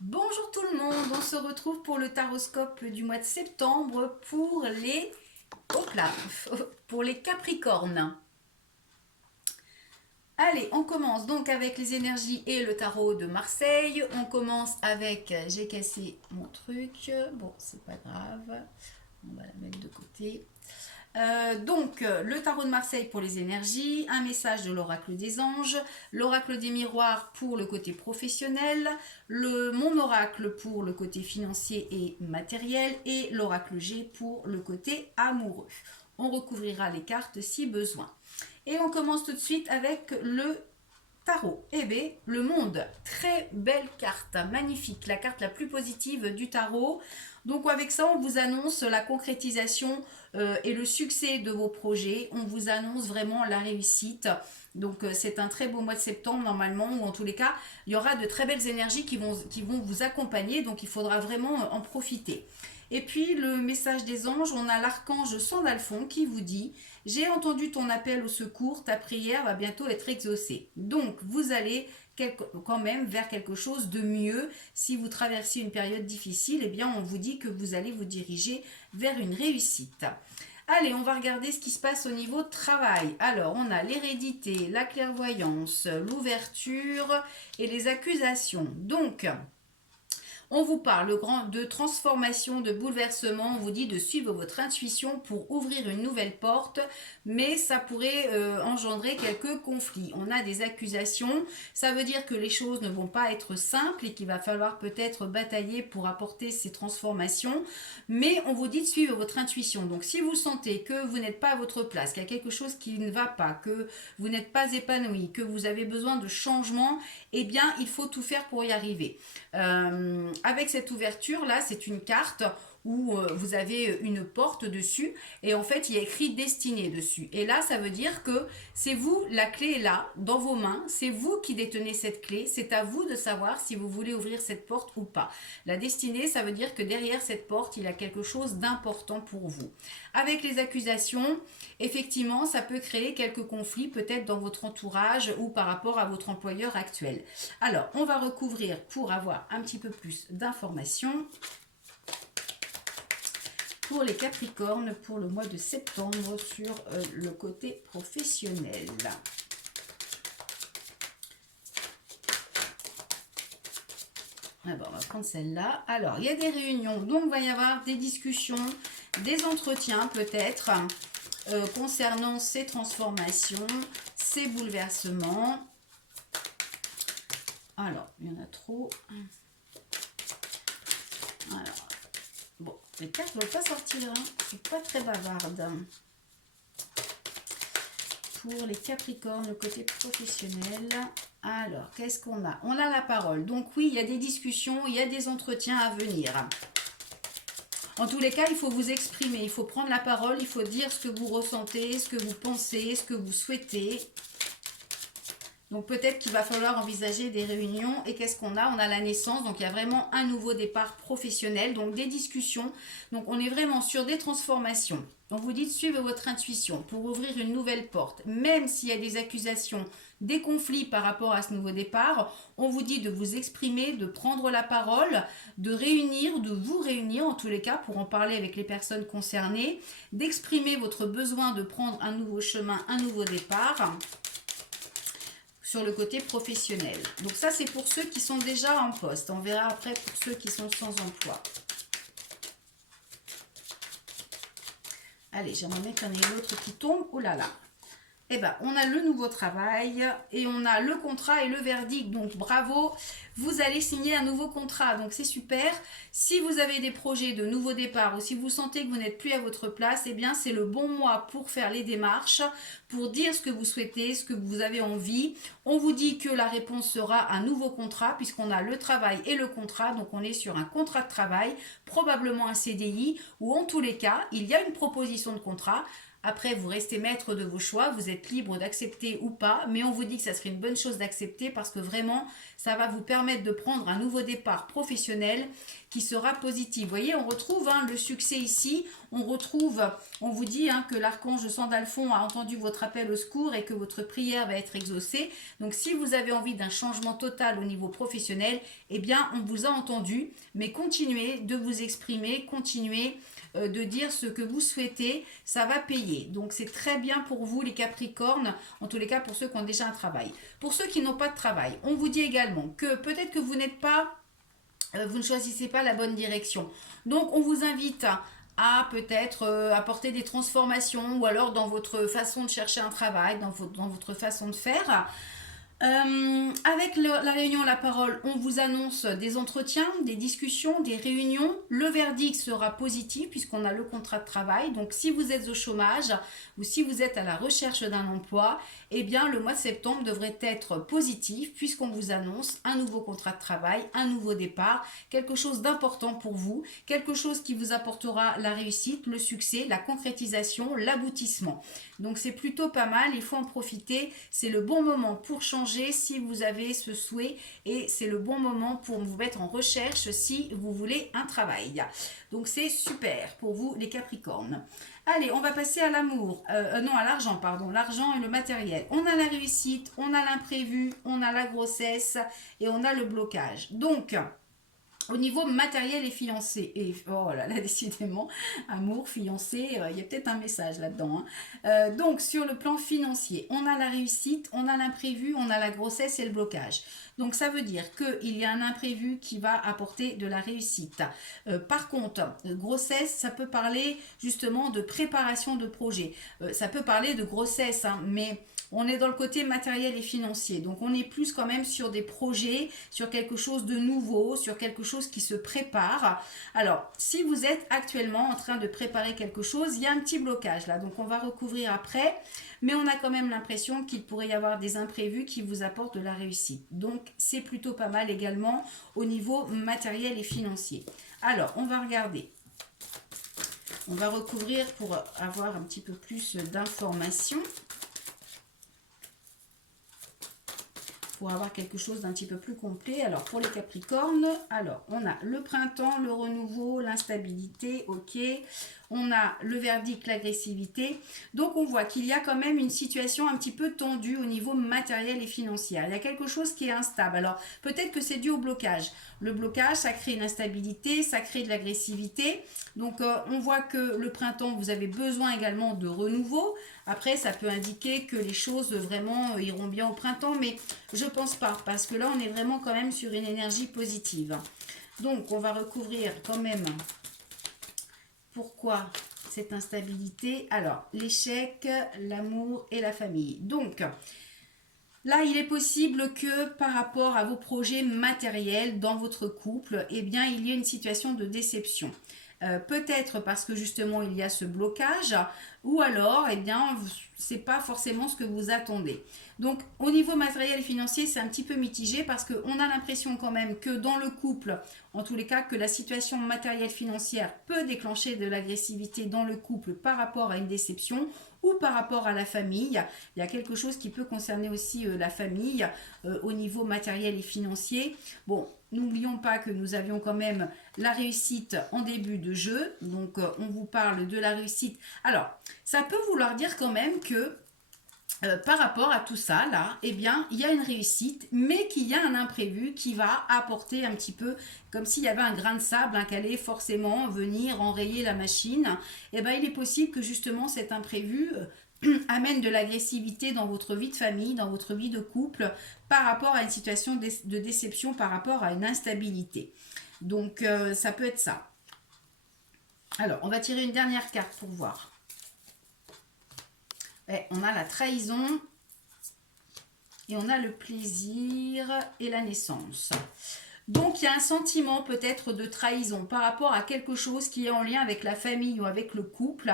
Bonjour tout le monde, on se retrouve pour le taroscope du mois de septembre pour les, hop là, pour les Capricornes. Allez, on commence donc avec les énergies et le tarot de Marseille. On commence avec, j'ai cassé mon truc, bon c'est pas grave, on va la mettre de côté. Le tarot de Marseille pour les énergies, un message de l'oracle des anges, l'oracle des miroirs pour le côté professionnel, mon oracle pour le côté financier et matériel et l'oracle G pour le côté amoureux. On recouvrira les cartes si besoin. Et on commence tout de suite avec le tarot. Eh bien, le monde, très belle carte, magnifique, la carte la plus positive du tarot. Donc avec ça, on vous annonce la concrétisation et le succès de vos projets. On vous annonce vraiment la réussite. Donc c'est un très beau mois de septembre normalement, ou en tous les cas, il y aura de très belles énergies qui vont vous accompagner. Donc il faudra vraiment en profiter. Et puis le message des anges, on a l'archange Sandalphon qui vous dit: j'ai entendu ton appel au secours, ta prière va bientôt être exaucée. Donc vous allez quand même vers quelque chose de mieux. Si vous traversez une période difficile, eh bien on vous dit que vous allez vous diriger vers une réussite. Allez, on va regarder ce qui se passe au niveau travail. Alors, on a l'hérédité, la clairvoyance, l'ouverture et les accusations. Donc, on vous parle de transformation, de bouleversement, on vous dit de suivre votre intuition pour ouvrir une nouvelle porte, mais ça pourrait engendrer quelques conflits. On a des accusations, ça veut dire que les choses ne vont pas être simples et qu'il va falloir peut-être batailler pour apporter ces transformations, mais on vous dit de suivre votre intuition. Donc si vous sentez que vous n'êtes pas à votre place, qu'il y a quelque chose qui ne va pas, que vous n'êtes pas épanoui, que vous avez besoin de changement, eh bien il faut tout faire pour y arriver. Avec cette ouverture là, c'est une carte où vous avez une porte dessus et en fait il y a écrit destinée dessus. Et là ça veut dire que c'est vous, la clé est là dans vos mains, c'est vous qui détenez cette clé, c'est à vous de savoir si vous voulez ouvrir cette porte ou pas. La destinée, ça veut dire que derrière cette porte il y a quelque chose d'important pour vous. Avec les accusations, effectivement ça peut créer quelques conflits peut-être dans votre entourage ou par rapport à votre employeur actuel. Alors on va recouvrir pour avoir un petit peu plus d'informations pour les Capricornes pour le mois de septembre sur le côté professionnel. Ah bon, on va prendre celle-là. Alors, il y a des réunions, donc il va y avoir des discussions, des entretiens peut-être concernant ces transformations, ces bouleversements. Alors, il y en a trop. Alors, bon, les cartes ne veulent pas sortir, hein. C'est pas très bavarde. Pour les Capricornes, le côté professionnel. Alors, qu'est-ce qu'on a? On a la parole. Donc oui, il y a des discussions, il y a des entretiens à venir. En tous les cas, il faut vous exprimer, il faut prendre la parole, il faut dire ce que vous ressentez, ce que vous pensez, ce que vous souhaitez. Donc peut-être qu'il va falloir envisager des réunions. Et qu'est-ce qu'on a? On a la naissance, donc il y a vraiment un nouveau départ professionnel, donc des discussions. Donc on est vraiment sur des transformations. On vous dit de suivre votre intuition pour ouvrir une nouvelle porte. Même s'il y a des accusations, des conflits par rapport à ce nouveau départ, on vous dit de vous exprimer, de prendre la parole, de vous réunir en tous les cas pour en parler avec les personnes concernées, d'exprimer votre besoin de prendre un nouveau chemin, un nouveau départ sur le côté professionnel. Donc ça, c'est pour ceux qui sont déjà en poste. On verra après pour ceux qui sont sans emploi. Allez, j'aimerais bien qu'il y en ait l'autre qui tombe. Oh là là. Eh bien, on a le nouveau travail et on a le contrat et le verdict. Donc, bravo, vous allez signer un nouveau contrat. Donc, c'est super. Si vous avez des projets de nouveau départ ou si vous sentez que vous n'êtes plus à votre place, eh bien, c'est le bon mois pour faire les démarches, pour dire ce que vous souhaitez, ce que vous avez envie. On vous dit que la réponse sera un nouveau contrat puisqu'on a le travail et le contrat. Donc, on est sur un contrat de travail, probablement un CDI ou en tous les cas, il y a une proposition de contrat Après, vous restez maître de vos choix, vous êtes libre d'accepter ou pas, mais on vous dit que ça serait une bonne chose d'accepter parce que vraiment, ça va vous permettre de prendre un nouveau départ professionnel qui sera positif. Vous voyez, on retrouve le succès ici, on vous dit que l'archange Sandalphon a entendu votre appel au secours et que votre prière va être exaucée. Donc si vous avez envie d'un changement total au niveau professionnel, eh bien on vous a entendu, mais continuez de vous exprimer, continuez de dire ce que vous souhaitez, ça va payer. Donc c'est très bien pour vous les Capricornes, en tous les cas pour ceux qui ont déjà un travail. Pour ceux qui n'ont pas de travail, on vous dit également que peut-être que vous ne choisissez pas la bonne direction. Donc on vous invite à peut-être apporter des transformations ou alors dans votre façon de chercher un travail, dans votre façon de faire. Avec la réunion La Parole, on vous annonce des entretiens, des discussions, des réunions. Le verdict sera positif puisqu'on a le contrat de travail. Donc si vous êtes au chômage ou si vous êtes à la recherche d'un emploi, eh bien le mois de septembre devrait être positif puisqu'on vous annonce un nouveau contrat de travail, un nouveau départ, quelque chose d'important pour vous, quelque chose qui vous apportera la réussite, le succès, la concrétisation, l'aboutissement. Donc c'est plutôt pas mal, il faut en profiter, c'est le bon moment pour changer si vous avez ce souhait et c'est le bon moment pour vous mettre en recherche si vous voulez un travail. Donc c'est super pour vous les Capricornes. Allez, on va passer à l'amour, non à l'argent pardon, l'argent et le matériel. On a la réussite, on a l'imprévu, on a la grossesse et on a le blocage. Donc au niveau matériel et fiancé, et oh là là, décidément, amour, fiancé, il y a peut-être un message là-dedans. Donc, sur le plan financier, on a la réussite, on a l'imprévu, on a la grossesse et le blocage. Donc, ça veut dire qu'il y a un imprévu qui va apporter de la réussite. Par contre, grossesse, ça peut parler justement de préparation de projet. Ça peut parler de grossesse, mais on est dans le côté matériel et financier. Donc on est plus quand même sur des projets, sur quelque chose de nouveau, sur quelque chose qui se prépare. Alors, si vous êtes actuellement en train de préparer quelque chose, il y a un petit blocage là. Donc on va recouvrir après. Mais on a quand même l'impression qu'il pourrait y avoir des imprévus qui vous apportent de la réussite. Donc c'est plutôt pas mal également au niveau matériel et financier. Alors, on va regarder. On va recouvrir pour avoir un petit peu plus d'informations. Pour avoir quelque chose d'un petit peu plus complet. Alors, pour les Capricornes, alors, on a le printemps, le renouveau, l'instabilité, ok. On a le verdict, l'agressivité. Donc, on voit qu'il y a quand même une situation un petit peu tendue au niveau matériel et financier. Il y a quelque chose qui est instable. Alors, peut-être que c'est dû au blocage. Le blocage, ça crée une instabilité, ça crée de l'agressivité. Donc, on voit que le printemps, vous avez besoin également de renouveau. Après, ça peut indiquer que les choses vraiment iront bien au printemps, mais je pense pas, parce que là, on est vraiment quand même sur une énergie positive. Donc, on va recouvrir quand même pourquoi cette instabilité. Alors, l'échec, l'amour et la famille. Donc, là, il est possible que par rapport à vos projets matériels dans votre couple, eh bien, il y ait une situation de déception. Peut-être parce que justement il y a ce blocage ou alors eh bien c'est pas forcément ce que vous attendez. Donc au niveau matériel et financier c'est un petit peu mitigé parce qu'on a l'impression quand même que dans le couple, en tous les cas que la situation matérielle financière peut déclencher de l'agressivité dans le couple par rapport à une déception ou par rapport à la famille. Il y a quelque chose qui peut concerner aussi la famille au niveau matériel et financier. Bon, n'oublions pas que nous avions quand même la réussite en début de jeu. Donc, on vous parle de la réussite. Alors, ça peut vouloir dire quand même que par rapport à tout ça, là, eh bien, il y a une réussite, mais qu'il y a un imprévu qui va apporter un petit peu, comme s'il y avait un grain de sable qui allait forcément venir enrayer la machine. Eh bien, il est possible que justement cet imprévu amène de l'agressivité dans votre vie de famille, dans votre vie de couple, par rapport à une situation de déception, par rapport à une instabilité. Donc, ça peut être ça. Alors, on va tirer une dernière carte pour voir. Et on a la trahison et on a le plaisir et la naissance. Donc, il y a un sentiment peut-être de trahison par rapport à quelque chose qui est en lien avec la famille ou avec le couple,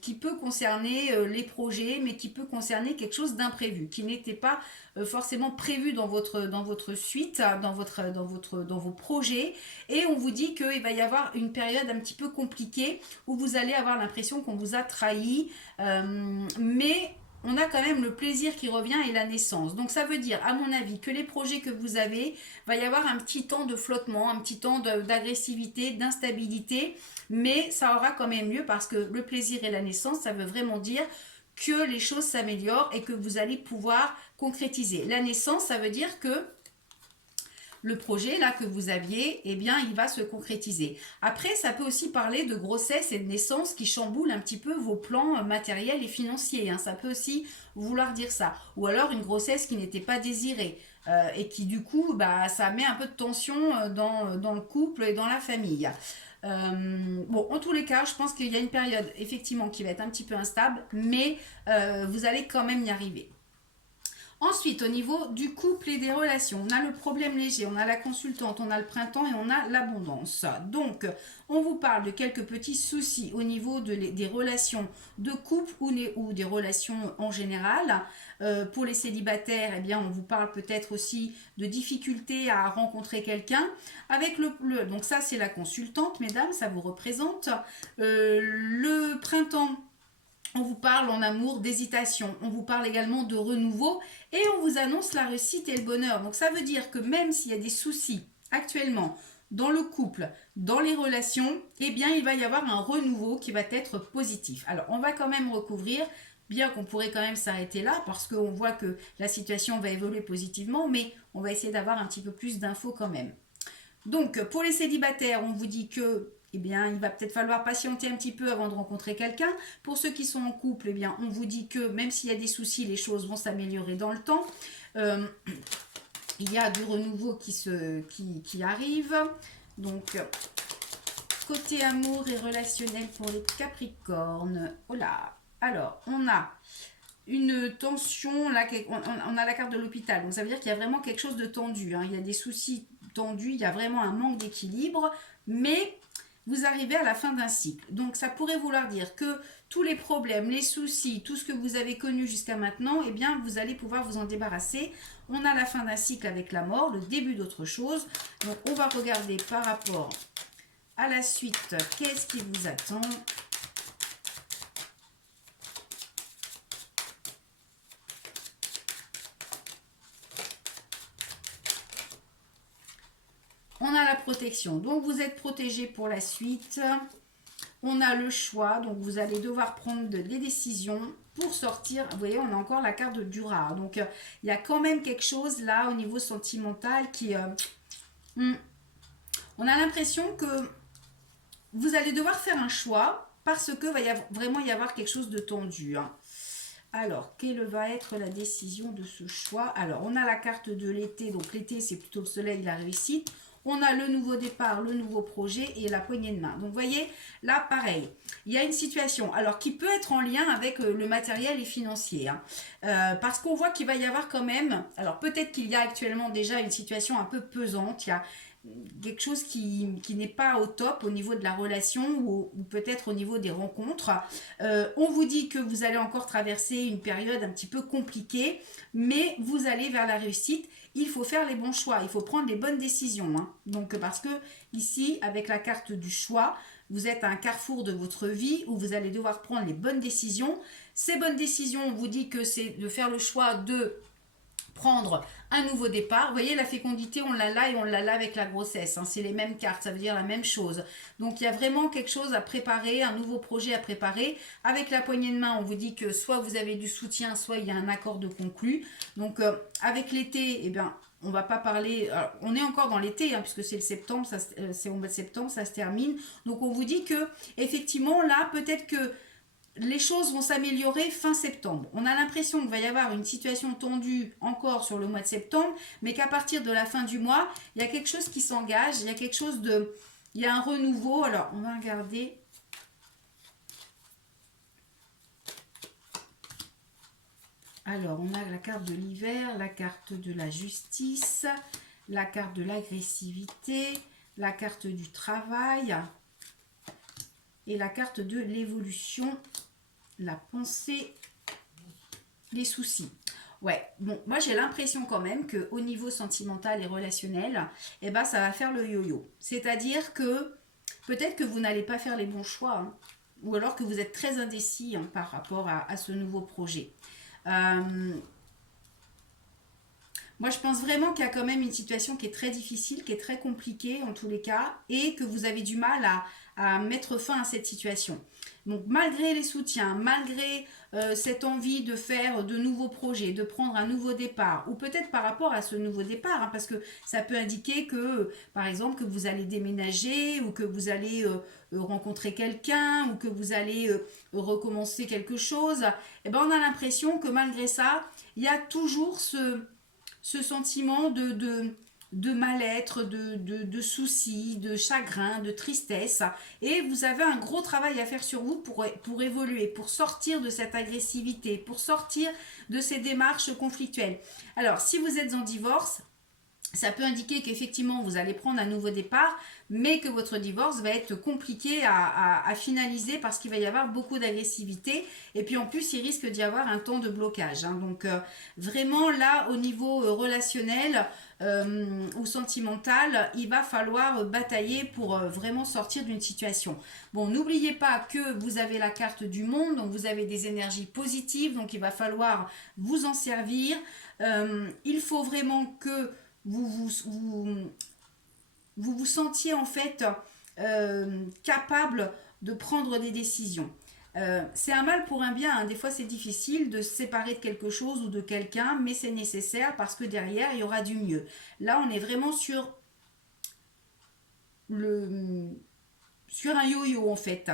qui peut concerner les projets, mais qui peut concerner quelque chose d'imprévu, qui n'était pas forcément prévu dans votre suite, dans vos projets. Et on vous dit qu'il va y avoir une période un petit peu compliquée où vous allez avoir l'impression qu'on vous a trahi, mais on a quand même le plaisir qui revient et la naissance. Donc ça veut dire, à mon avis, que les projets que vous avez, va y avoir un petit temps de flottement, un petit temps d'agressivité, d'instabilité, mais ça aura quand même lieu parce que le plaisir et la naissance, ça veut vraiment dire que les choses s'améliorent et que vous allez pouvoir concrétiser. La naissance, ça veut dire que le projet là que vous aviez, eh bien, il va se concrétiser. Après, ça peut aussi parler de grossesse et de naissance qui chamboulent un petit peu vos plans matériels et financiers. Hein. Ça peut aussi vouloir dire ça. Ou alors une grossesse qui n'était pas désirée et qui du coup, bah, ça met un peu de tension dans le couple et dans la famille. Bon, en tous les cas, je pense qu'il y a une période effectivement qui va être un petit peu instable, mais vous allez quand même y arriver. Ensuite, au niveau du couple et des relations, on a le problème léger, on a la consultante, on a le printemps et on a l'abondance. Donc, on vous parle de quelques petits soucis au niveau des relations de couple ou des relations en général. Pour les célibataires, eh bien, on vous parle peut-être aussi de difficultés à rencontrer quelqu'un. Avec donc ça, c'est la consultante, mesdames, ça vous représente. Le printemps, on vous parle en amour d'hésitation, on vous parle également de renouveau et on vous annonce la réussite et le bonheur. Donc ça veut dire que même s'il y a des soucis actuellement dans le couple, dans les relations, eh bien il va y avoir un renouveau qui va être positif. Alors on va quand même recouvrir, bien qu'on pourrait quand même s'arrêter là parce qu'on voit que la situation va évoluer positivement, mais on va essayer d'avoir un petit peu plus d'infos quand même. Donc, pour les célibataires, on vous dit que, eh bien, il va peut-être falloir patienter un petit peu avant de rencontrer quelqu'un. Pour ceux qui sont en couple, eh bien, on vous dit que même s'il y a des soucis, les choses vont s'améliorer dans le temps. Il y a du renouveau qui arrive. Donc, côté amour et relationnel pour les Capricornes. Oh là. Alors, on a une tension, là, on a la carte de l'hôpital, donc ça veut dire qu'il y a vraiment quelque chose de tendu, hein. Il y a des soucis tendus, il y a vraiment un manque d'équilibre, mais vous arrivez à la fin d'un cycle. Donc ça pourrait vouloir dire que tous les problèmes, les soucis, tout ce que vous avez connu jusqu'à maintenant, eh bien vous allez pouvoir vous en débarrasser. On a la fin d'un cycle avec la mort, le début d'autre chose. Donc on va regarder par rapport à la suite, qu'est-ce qui vous attend. On a la protection, donc vous êtes protégé pour la suite. On a le choix, donc vous allez devoir prendre des décisions pour sortir. Vous voyez, on a encore la carte du rare. Donc, il y a quand même quelque chose là au niveau sentimental qui... on a l'impression que vous allez devoir faire un choix parce que va vraiment y avoir quelque chose de tendu. Hein. Alors, quelle va être la décision de ce choix? Alors, on a la carte de l'été. Donc, l'été, c'est plutôt le soleil, la réussite. On a le nouveau départ, le nouveau projet et la poignée de main. Donc, vous voyez, là, pareil. Il y a une situation, alors qui peut être en lien avec le matériel et financier. Hein, parce qu'on voit qu'il va y avoir quand même... Alors, peut-être qu'il y a actuellement déjà une situation un peu pesante. Il y a quelque chose qui n'est pas au top au niveau de la relation ou peut-être au niveau des rencontres. On vous dit que vous allez encore traverser une période un petit peu compliquée, mais vous allez vers la réussite. Il faut faire les bons choix, il faut prendre les bonnes décisions. Hein. Donc parce que ici, avec la carte du choix, vous êtes à un carrefour de votre vie où vous allez devoir prendre les bonnes décisions. Ces bonnes décisions, on vous dit que c'est de faire le choix de prendre un nouveau départ. Vous voyez, la fécondité, on l'a là et on l'a là avec la grossesse. Hein. C'est les mêmes cartes, ça veut dire la même chose. Donc, il y a vraiment quelque chose à préparer, un nouveau projet à préparer. Avec la poignée de main, on vous dit que soit vous avez du soutien, soit il y a un accord de conclu. Donc, avec l'été, eh bien, on va pas parler... Alors, on est encore dans l'été, hein, puisque c'est le septembre, c'est au mois de septembre, ça se termine. Donc, on vous dit que, effectivement, là, peut-être que les choses vont s'améliorer fin septembre. On a l'impression qu'il va y avoir une situation tendue encore sur le mois de septembre, mais qu'à partir de la fin du mois, il y a quelque chose qui s'engage, il y a quelque chose de... Il y a un renouveau. Alors, on va regarder. Alors, on a la carte de l'hiver, la carte de la justice, la carte de l'agressivité, la carte du travail et la carte de l'évolution, la pensée, les soucis. Ouais, bon, moi j'ai l'impression quand même qu'au niveau sentimental et relationnel, eh ben, ça va faire le yo-yo. C'est-à-dire que peut-être que vous n'allez pas faire les bons choix, hein, ou alors que vous êtes très indécis, hein, par rapport à ce nouveau projet. Moi, je pense vraiment qu'il y a quand même une situation qui est très difficile, qui est très compliquée en tous les cas, et que vous avez du mal à mettre fin à cette situation. Donc, malgré les soutiens, malgré cette envie de faire de nouveaux projets, de prendre un nouveau départ, ou peut-être par rapport à ce nouveau départ, hein, parce que ça peut indiquer que, par exemple, que vous allez déménager, ou que vous allez rencontrer quelqu'un, ou que vous allez recommencer quelque chose, et ben on a l'impression que malgré ça, il y a toujours ce sentiment de mal-être, de soucis, de chagrin, de tristesse. Et vous avez un gros travail à faire sur vous pour évoluer, pour sortir de cette agressivité, pour sortir de ces démarches conflictuelles. Alors, si vous êtes en divorce, ça peut indiquer qu'effectivement vous allez prendre un nouveau départ, mais que votre divorce va être compliqué à finaliser parce qu'il va y avoir beaucoup d'agressivité. Et puis en plus, il risque d'y avoir un temps de blocage, hein. Donc vraiment là, au niveau relationnel ou sentimental, il va falloir batailler pour vraiment sortir d'une situation. Bon, n'oubliez pas que vous avez la carte du monde, donc vous avez des énergies positives, donc il va falloir vous en servir. Il faut vraiment que vous sentiez en fait capable de prendre des décisions. C'est un mal pour un bien, hein. Des fois c'est difficile de se séparer de quelque chose ou de quelqu'un, mais c'est nécessaire parce que derrière il y aura du mieux. Là on est vraiment le, sur un yo-yo en fait.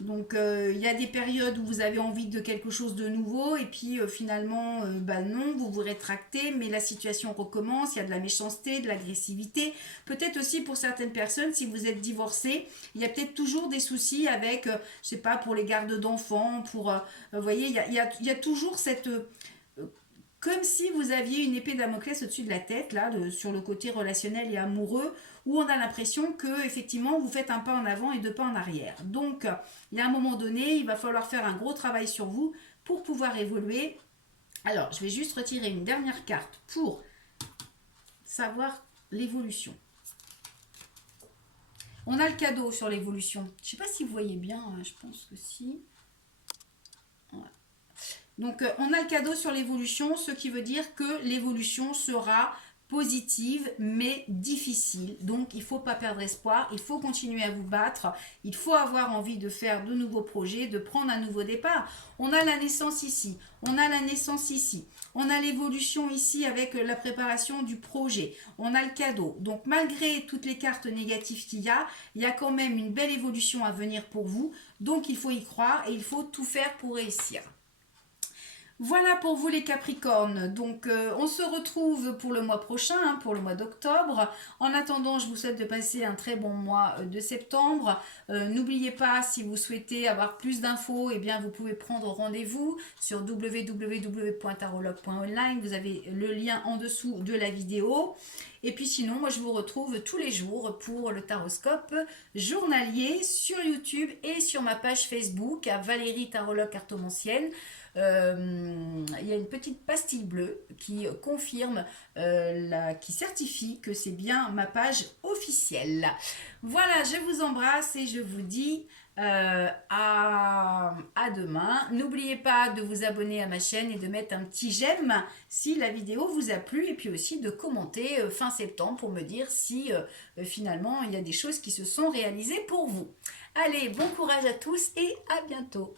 Donc il y a des périodes où vous avez envie de quelque chose de nouveau et puis finalement bah non, vous vous rétractez, mais la situation recommence, il y a de la méchanceté, de l'agressivité. Peut-être aussi pour certaines personnes, si vous êtes divorcé, il y a peut-être toujours des soucis avec, je sais pas, pour les gardes d'enfants, pour, vous voyez, il y a toujours cette... comme si vous aviez une épée Damoclès au-dessus de la tête, là, sur le côté relationnel et amoureux, où on a l'impression que effectivement vous faites un pas en avant et deux pas en arrière. Donc, il y a un moment donné, il va falloir faire un gros travail sur vous pour pouvoir évoluer. Alors, je vais juste retirer une dernière carte pour savoir l'évolution. On a le cadeau sur l'évolution. Je ne sais pas si vous voyez bien, hein, je pense que si. Voilà. Donc, on a le cadeau sur l'évolution, ce qui veut dire que l'évolution sera positive mais difficile. Donc, il ne faut pas perdre espoir, il faut continuer à vous battre, il faut avoir envie de faire de nouveaux projets, de prendre un nouveau départ. On a la naissance ici, on a la naissance ici, on a l'évolution ici avec la préparation du projet, on a le cadeau. Donc, malgré toutes les cartes négatives qu'il y a quand même une belle évolution à venir pour vous. Donc, il faut y croire et il faut tout faire pour réussir. Voilà pour vous les Capricornes. Donc on se retrouve pour le mois prochain, hein, pour le mois d'octobre. En attendant, je vous souhaite de passer un très bon mois de septembre. N'oubliez pas, si vous souhaitez avoir plus d'infos, eh bien vous pouvez prendre rendez-vous sur www.tarologue.online. Vous avez le lien en dessous de la vidéo. Et puis sinon, moi je vous retrouve tous les jours pour le taroscope journalier sur YouTube et sur ma page Facebook à Valérie Tarologue Cartomancienne. Il y a une petite pastille bleue qui confirme, qui certifie que c'est bien ma page officielle. Voilà, je vous embrasse et je vous dis à demain. N'oubliez pas de vous abonner à ma chaîne et de mettre un petit j'aime si la vidéo vous a plu, et puis aussi de commenter fin septembre pour me dire si finalement il y a des choses qui se sont réalisées pour vous. Allez, bon courage à tous et à bientôt.